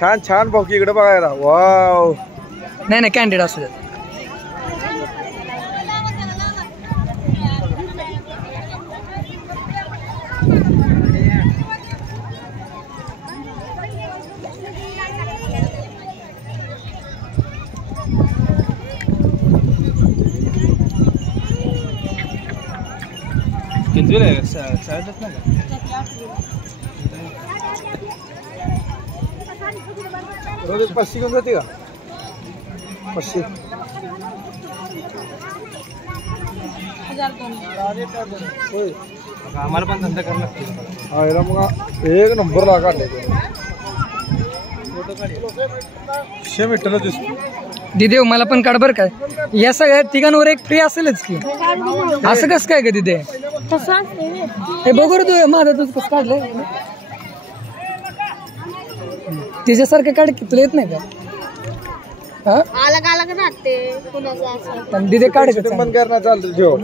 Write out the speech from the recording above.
छान छान भाऊ इकडे बघायला. वाव नाही नाही कॅन्डिडेट असू द्या. रोज 500 घेऊन जाते का? 500 होय. आम्हाला पण धंदा करायला लागतो. हा याला मग एक नंबर ला काढले. 100 मीटरला दिसतो. दिदे मला पण काढ बरं काय. या सगळ्या तिघांवर एक फ्री असेलच की. असं कसं काय ग दिदे? हे बघू तू माझा तुझं कसं काढलंय. तिच्यासारखं काढ की तुला येत नाही का? अलग अलग राहते कुणाचं असं. दिदे काढ बंद करणार चालतं ठेव.